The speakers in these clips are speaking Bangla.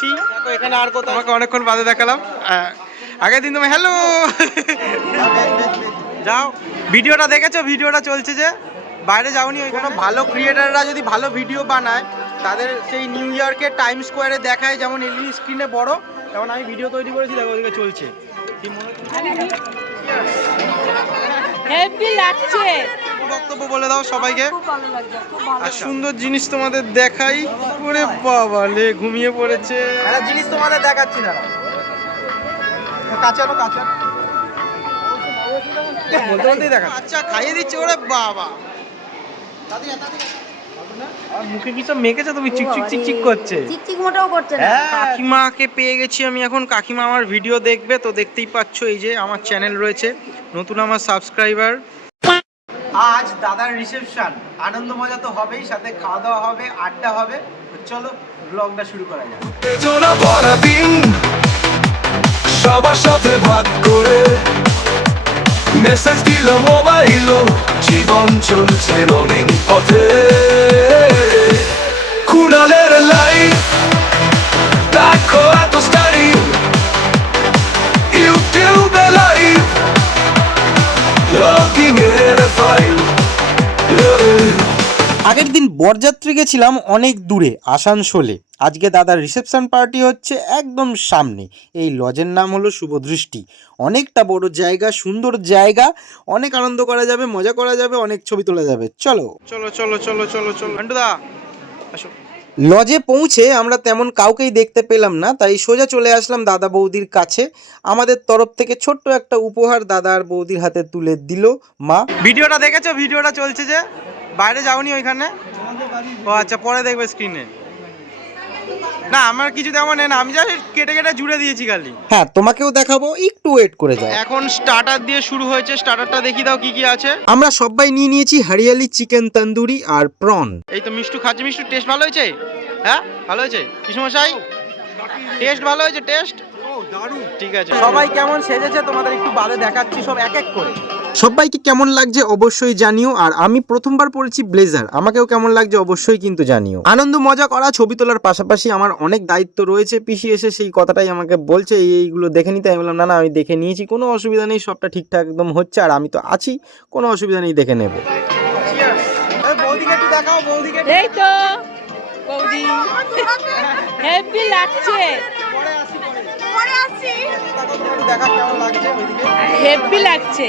পড়েছি। এখানে আর কোথাও আমাকে অনেকক্ষণ বাদে দেখালাম। আগের দিন তুমি হ্যালো যাও। ভিডিওটা দেখেছো? ভিডিওটা চলছে যে বাইরে যাওনি? ওইখানে ভালো ক্রিয়েটাররা যদি ভালো ভিডিও বানায় তাদের সেই নিউ ইয়র্কে টাইম স্কোয়ারে দেখায় যেমন এলইডি স্ক্রিনে বড়, যেমন আমি ভিডিও তৈরি করেছি, দেখো ওদিকে চলছে। হেভি লাগছে। বক্তব্য বলে দাও সবাইকে। আর সুন্দর জিনিস তোমাদের দেখাই। ওরে বাবা লে, ঘুমিয়ে পড়েছে। একটা জিনিস তোমাদের দেখাচ্ছি না, কাঁচানো কাঁচা বলতে বলতেই দেখা। আচ্ছা খাইয়ে দিচ্ছে। ওরে বাবা, আর মুখে কি সব মেখেছো তুমি? চিকচিক চিকচিক করছে। চিকচিক মোটেও করছে না। কাকিমাকে পেয়ে গেছি আমি এখন। কাকিমা আমার ভিডিও দেখবে তো, দেখতেই পাচ্ছ এই যে আমার চ্যানেল রয়েছে, নতুন আমার সাবস্ক্রাইবার। আজ দাদার রিসেপশন, আনন্দ মজা তো হবেই, সাথে খাওয়া দাওয়া হবে, আড্ডা হবে। চলো ব্লগটা শুরু করা যাক। সবার সাথে ভাগ করে মেসেজ দিল মোবাইল, জীবন চলছে রঙিন পথে। কুণালের লাইফ দেখো এত স্টাইল, ইউটিউবে লাইভ লগিং এর ফাইল। আগের দিন বরযাত্রী গেছিলাম অনেক দূরে, আসানসোলে। আজকে দাদার রিসেপশন পার্টি হচ্ছে একদম সামনে। এই লজের নাম হলো শুভদৃষ্টি। অনেকটা বড় জায়গা, সুন্দর জায়গা, অনেক আনন্দ করা যাবে, মজা করা যাবে, অনেক ছবি তোলা যাবে। চলো চলো চলো চলো চলো চলো আন্টুদা আসো। লজে পৌঁছে আমরা তেমন কাউকেই দেখতে পেলাম না, তাই সোজা চলে আসলাম দাদা বৌদির কাছে। আমাদের তরফ থেকে ছোট্ট একটা উপহার দাদা আর বৌদির হাতে তুলে দিল মা। ভিডিওটা দেখেছো? ভিডিওটা চলছে যে বাইরে যাওনি ওইখানে? ও আচ্ছা, পরে দেখবে স্ক্রিনে। না আমার কিছু তেমন নেই না, আমি জাস্ট কেটে কেটে জুড়ে দিয়েছি খালি। হ্যাঁ তোমাকেও দেখাবো, একটু ওয়েট করে যাও। এখন স্টার্টার দিয়ে শুরু হয়েছে। স্টার্টারটা দেখিয়ে দাও কি কি আছে। আমরা সবাই নিয়ে নিয়েছি হরিয়ালি চিকেন তন্দুরি আর প্রন। এই তো মিষ্টু খাচ্ছে। মিষ্টু টেস্ট ভালো হয়েছে? হ্যাঁ ভালো হয়েছে পিসমশাই? টেস্ট ভালো হয়েছে? টেস্ট দারুণ। ঠিক আছে, সবাই কেমন সেজেছে তোমাদের একটু বাদে দেখাচ্ছি সব এক এক করে। সবাইকে কেমন লাগছে অবশ্যই জানিও। আর আমি প্রথমবার পরেছি ব্লেজার, আমাকেও কেমন লাগছে অবশ্যই কিন্তু জানিও। আনন্দ মজা করা, ছবি তোলার পাশাপাশি আমার অনেক দায়িত্ব রয়েছে। পিসি এসে সেই কথাটাই আমাকে বলছে এইগুলো দেখে নিতে। আমি বললাম না না, আমি দেখে নিয়েছি, কোনো অসুবিধা নেই, সবটা ঠিকঠাক একদম হচ্ছে, আর আমি তো আছি, কোনো অসুবিধা নেই, দেখে নেব। বৌদিকে একটু দেখাও। বৌদিকে এই তো বৌদি হেভি লাগছে। দেখা কেমন লাগছে ওইদিকে? হেভি লাগছে।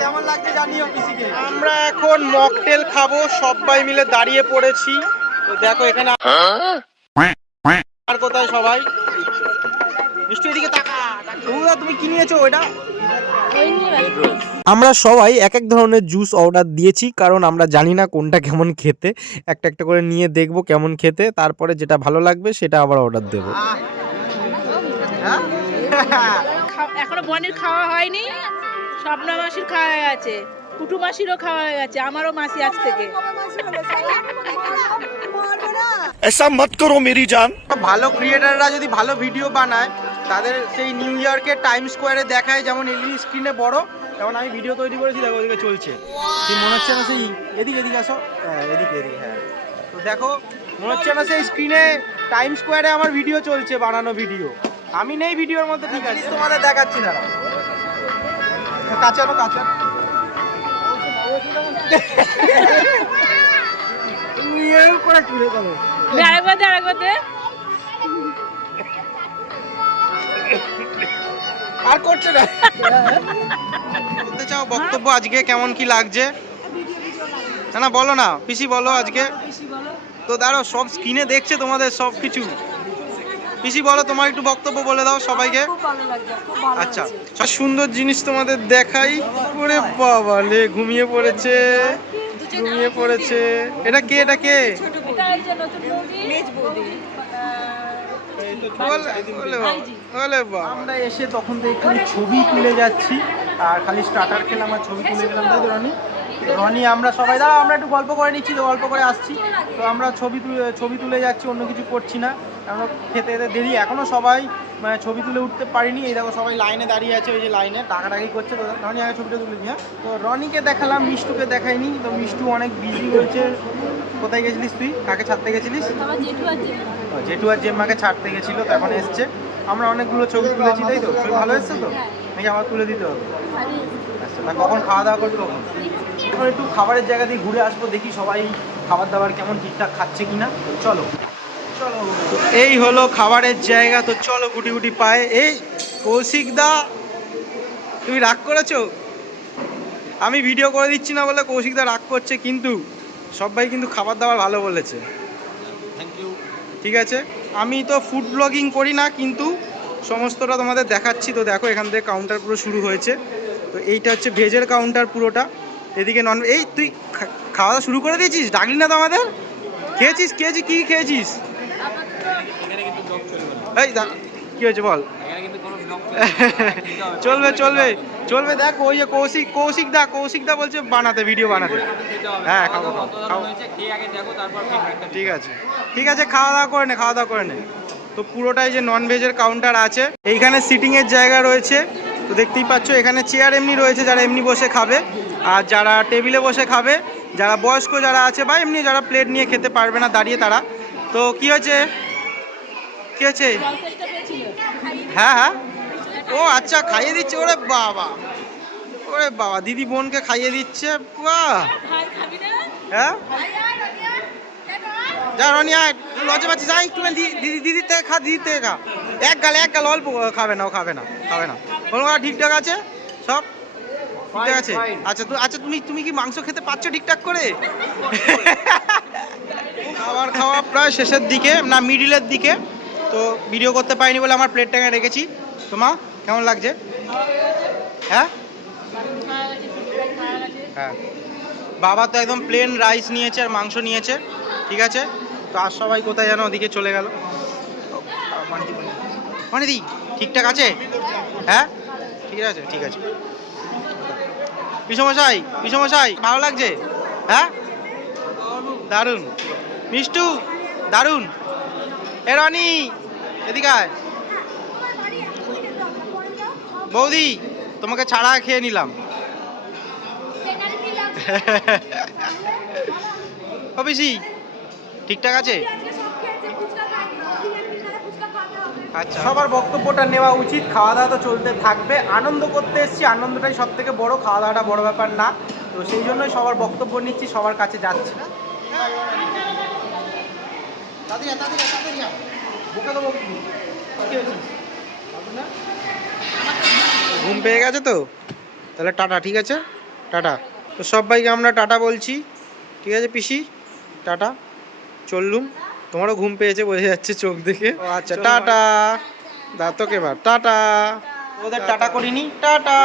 কেমন লাগছে জানিও পিসিকে। আমরা এখন মকটেল খাবো, সবাই মিলে দাঁড়িয়ে পড়েছি। তো দেখো এখানে আর কোথায় সবাই। মিষ্টি এদিকে তাকা। তুমি কি নিয়েছো ওইটা? আমরা সবাই এক এক ধরনের জুস অর্ডার দিয়েছি, কারণ আমরা জানি না কোনটা কেমন খেতে। একটা একটা করে নিয়ে দেখবো কেমন খেতে, তারপরে যেটা ভালো লাগবে সেটা আবার অর্ডার দেবো। এখনো বনির খাওয়া হয়নি, স্বপ্না মাসির খাওয়া হয়ে গেছে, কুটু মাসিরও খাওয়া হয়ে গেছে, আমারও মাসি আজ থেকে। ऐसा मत करो मेरी जान। ভালো ক্রিয়েটাররা যদি ভালো ভিডিও বানায় তাদের সেই নিউ ইয়র্কে টাইম স্কোয়ারে দেখায় যেমন এলইডি স্ক্রিনে বড়, যেমন আমি ভিডিও তৈরি করেছি, দেখো ওদিকে চলছে। কি মনে হচ্ছে না সেই এদিকে এদিকে আসো, হ্যাঁ এদিকে এদিকে, হ্যাঁ তো দেখো মনে হচ্ছে না সেই স্ক্রিনে টাইম স্কোয়ারে আমার ভিডিও চলছে, বানানো ভিডিও। আমি নেই ভিডিওর মধ্যে, ঠিক আছে তোমাদের দেখাচ্ছি না। কাঁচানো কাঁচানো করে তুলে দেবো। আরেকবার দে। আর করছে না। বলতে চাও বক্তব্য আজকে কেমন কি লাগছে? না না বলো না পিসি, বলো আজকে তো। দাঁড়াও, সব স্ক্রিনে দেখছে তোমাদের সব কিছু। পিসি বলো, তোমার একটু বক্তব্য বলে দাও সবাইকে। আচ্ছা, সুন্দর জিনিস তোমাদের দেখাই। ওরে বাবা লে, ঘুমিয়ে পড়েছে, ঘুমিয়ে পড়েছে। এটা কে? এটা কে? আমরা এসে তখন তো খালি ছবি তুলে যাচ্ছি, আর খালি স্টার্টার খেলাম আর ছবি তুলে গেলাম, তাই তো রানি? রনি আমরা সবাই দাঁড়া, আমরা একটু গল্প করে নিচ্ছি, তো গল্প করে আসছি। তো আমরা ছবি তুলে যাচ্ছি, অন্য কিছু করছি না। আমরা খেতে খেতে দেরি, এখনও সবাই মানে ছবি তুলে উঠতে পারিনি। এই দেখো সবাই লাইনে দাঁড়িয়ে আছে, ওই যে লাইনে টাকাটাকি করছে। তো রনি আগে ছবিটা তুলে দিই। হ্যাঁ, তো রনিকে দেখালাম, মিষ্টুকে দেখাইনি। তো মিষ্টু অনেক বিজি হয়েছে। কোথায় গেছিলিস তুই? কাকে ছাড়তে গেছিলিস? জেঠু আর জেম্মাকে ছাড়তে গেছিলো, তো এখন এসছে। আমরা অনেকগুলো ছবি তুলেছি, তাই তো? ছবি ভালো এসছে তো? নাকি আবার তুলে দিতে হবে? আচ্ছা, তা কখন খাওয়া দাওয়া করবি কখন? এখন একটু খাবারের জায়গা দিয়ে ঘুরে আসবো, দেখি সবাই খাবার দাবার কেমন ঠিকঠাক খাচ্ছে কিনা। চলো চলো, এই হলো খাবারের জায়গা। তো চলো গুটি গুটি পায়ে। এই কৌশিক দা, তুমি রাগ করেছো? আমি ভিডিও করে দিচ্ছি না বলে কৌশিক দা রাগ করছে, কিন্তু সবাই কিন্তু খাবার দাবার ভালো বলেছে। Thank you. ঠিক আছে, আমি তো ফুড ব্লগিং করি না, কিন্তু সমস্তটা তোমাদের দেখাচ্ছি। তো দেখো এখান থেকে কাউন্টার পুরো শুরু হয়েছে। তো এইটা হচ্ছে ভেজের কাউন্টার পুরোটা। এদিকে নন। এই তুই খাওয়া দাওয়া শুরু করে দিয়েছিস? ডাকলি না তো আমাদের? খেয়েছিস কি খেয়েছিস? এই কি হয়েছে বল? চলবে চলবে চলবে। দেখ ওই যে কৌশিক দা বলছে বানাতে, ভিডিও বানাতে। হ্যাঁ খাবো খাবো। ঠিক আছে ঠিক আছে, খাওয়া দাওয়া করে নে। তো পুরোটাই যে নন ভেজের কাউন্টার আছে। এইখানে সিটিংয়ের জায়গা রয়েছে, তো দেখতেই পাচ্ছ। এখানে চেয়ার এমনি রয়েছে, যারা এমনি বসে খাবে। আর যারা টেবিলে বসে খাবে, যারা বয়স্ক যারা আছে, বা এমনি যারা প্লেট নিয়ে খেতে পারবে না দাঁড়িয়ে, তারা। তো কি হয়েছে? হ্যাঁ হ্যাঁ, ও আচ্ছা, খাইয়ে দিচ্ছে। ওরে বাবা, দিদি বোনকে খাইয়ে দিচ্ছে। বাহ, হ্যাঁ যা রনি, আয়, লজ্জা পাচ্ছিস, যাই একটু দিদির থেকে খা। এক গাল অল্প খাবে না, ও খাবে না। কোনো ঠিকঠাক আছে সব? ঠিকঠাক আছে? আচ্ছা তুমি কি মাংস খেতে পাচ্ছ ঠিকঠাক করে? খাওয়া প্রায় শেষের দিকে, না মিডিলের দিকে। তো ভিডিও করতে পারিনি বলে আমার প্লেটটাকে রেখেছি। তোমার কেমন লাগছে? হ্যাঁ হ্যাঁ, বাবা তো একদম প্লেন রাইস নিয়েছে আর মাংস নিয়েছে। ঠিক আছে, তো আর সবাই কোথায় যেন ওদিকে চলে গেল। দি ঠিকঠাক আছে? হ্যাঁ ঠিক আছে। পিসমশাই ভালো লাগছে? হ্যাঁ, দারুণ। মিষ্টু দারুণ। এ রনি এদিকে আয়। বৌদি তোমাকে ছাড়া খেয়ে নিলাম। ও পিসি ঠিকঠাক আছে? আচ্ছা, সবার বক্তব্যটা নেওয়া উচিত। খাওয়া দাওয়া তো চলতে থাকবে, আনন্দ করতে এসেছি, আনন্দটাই সব থেকে বড়, খাওয়া দাওয়াটা বড় ব্যাপার না। তো সেই জন্যই সবার বক্তব্য নিচ্ছি, সবার কাছে যাচ্ছি। ঘুম পেয়ে গেছে তো? তাহলে টাটা। ঠিক আছে, টাটা। তো সবাইকে আমরা টাটা বলছি। ঠিক আছে পিসি, টাটা, চললুম। তোমারও ঘুম পেয়েছে বোঝা যাচ্ছে চোখ দেখে। আচ্ছা টাটা, তোকে এবার টাটা। ওদের টাটা করিনি, টাটা।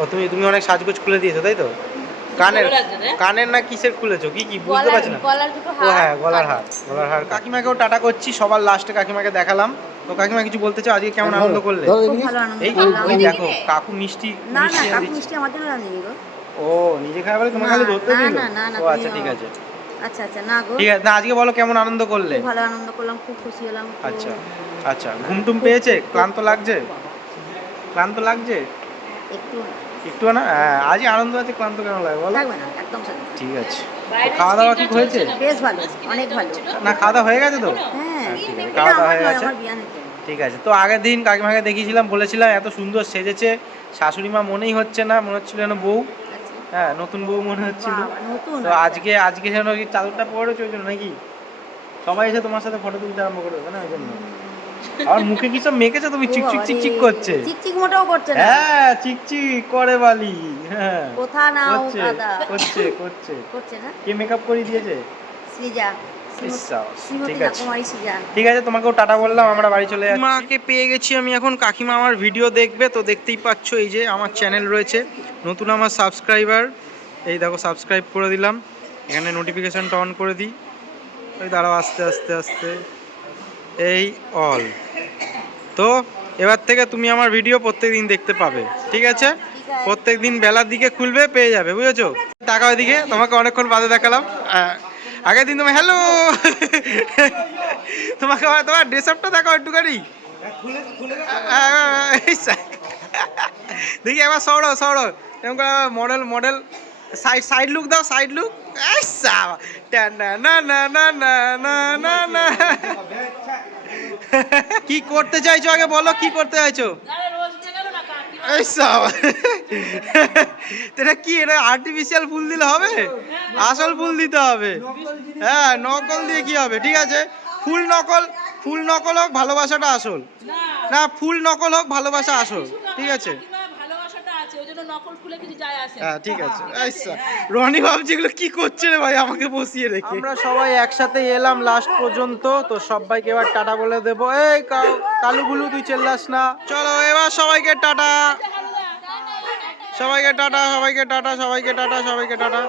ও তুমি অনেক সাজগোজ খুলে দিয়েছো, তাই তো? কানের না কিসের খুলেছো? কি বুঝতে পারছি না। ও হ্যাঁ, গলার হার। কাকিমাকেও টাটা করছি, সবার লাস্টে কাকিমাকে দেখালাম। তো কাকিমা কিছু বলতে চাও? আজকে কেমন আনন্দ করলে? এই দেখো কাকু মিষ্টি আমার জন্য রাঁধেনি গো। ও নিজে খায় বলে তোমাকে খালি ধরতে দিল? ও আচ্ছা ঠিক আছে। আচ্ছা না গো, ঠিক আছে। না আজকে বলো কেমন আনন্দ করলে? ভালো আনন্দ করলাম, খুব খুশি হলাম। আচ্ছা ঘুমটুম পেয়েছে? ক্লান্ত লাগছে? একটু না। আজই আনন্দ আছে, ক্লান্ত কেন লাগে বলো? থাকবে না, একদম থাকবে। ঠিক আছে। খাওয়া দাওয়া কি হয়েছে? বেশ ভালো, অনেক ভালো। না খাওয়া দাওয়া হয়ে গেছে তো? হ্যাঁ ঠিক আছে, খাওয়া দাওয়া হয়ে গেছে। আমার বিয়ানে তো। ঠিক আছে। তো আগের দিন কাকিমাকে দেখিয়েছিলাম, বলেছিলাম এত সুন্দর সেজেছে, শাশুড়ি মা মনেই হচ্ছে না, মনে হচ্ছিল যেন বউ। হ্যাঁ, নতুন বউ মনে হচ্ছিল। তো আজকে যেন কি চাদরটা পরেছো ওই জন্য নাকি? সবাই এসে তোমার সাথে ফটো তুলতে আরম্ভ করে দেবে না ওই জন্য? আর মুখে কি সব মেখেছো তুমি? চিকচিক করছে। চিকচিক মোটেও করছে না। হ্যাঁ, চিকচিক করে বালি। হ্যাঁ, কোথা নাও দাদা করছে না। কে মেকআপ করে দিয়েছে? সৃজা। ঠিক আছে ঠিক আছে, তোমাকেও টাটা বললাম, আমরা বাড়ি চলে যাচ্ছি। মাকে পেয়ে গেছি আমি এখন। কাকিমা আমার ভিডিও দেখবে, তো দেখতেই পাচ্ছ এই যে আমার চ্যানেল রয়েছে, নতুন আমার সাবস্ক্রাইবার। এই দেখো সাবস্ক্রাইব করে দিলাম, এখানে নোটিফিকেশানটা অন করে দিই। ওই দাঁড়াও, আস্তে এই অল। তো এবার থেকে তুমি আমার ভিডিও প্রত্যেকদিন দেখতে পাবে। ঠিক আছে, প্রত্যেকদিন বেলার দিকে খুলবে, পেয়ে যাবে, বুঝেছো? তাকাও দিকে, তোমাকে অনেকক্ষণ বাদে দেখালাম। আগের দিন তুমি হ্যালো তোমাকে তোমার ড্রেস আপটা দেখাও একটুখানি। দেখি একবার সরো সরো, এরকম করে model model side side look দাও, সাইড লুক। কি করতে চাইছো আগে বলো, কি করতে চাইছো? এটা কি, এটা আর্টিফিশিয়াল ফুল দিলে হবে? আসল ফুল দিতে হবে। হ্যাঁ, নকল দিয়ে কি হবে? ঠিক আছে, ফুল নকল, ফুল নকল হোক, ভালোবাসাটা আসল। না, ফুল নকল হোক, ভালোবাসা আসল। ঠিক আছে, হ্যাঁ ঠিক আছে। আচ্ছা, রনি ভাবছি এগুলো কি করছে রে ভাই আমাকে বসিয়ে রেখে। আমরা সবাই একসাথে এলাম লাস্ট পর্যন্ত, তো সবাইকে এবার টাটা বলে দেবো। এই কালু গুলু, তুই চেল্লাস না। চলো এবার সবাইকে টাটা, সবাইকে টাটা, সবাইকে টাটা, সবাইকে টাটা, সবাইকে টাটা।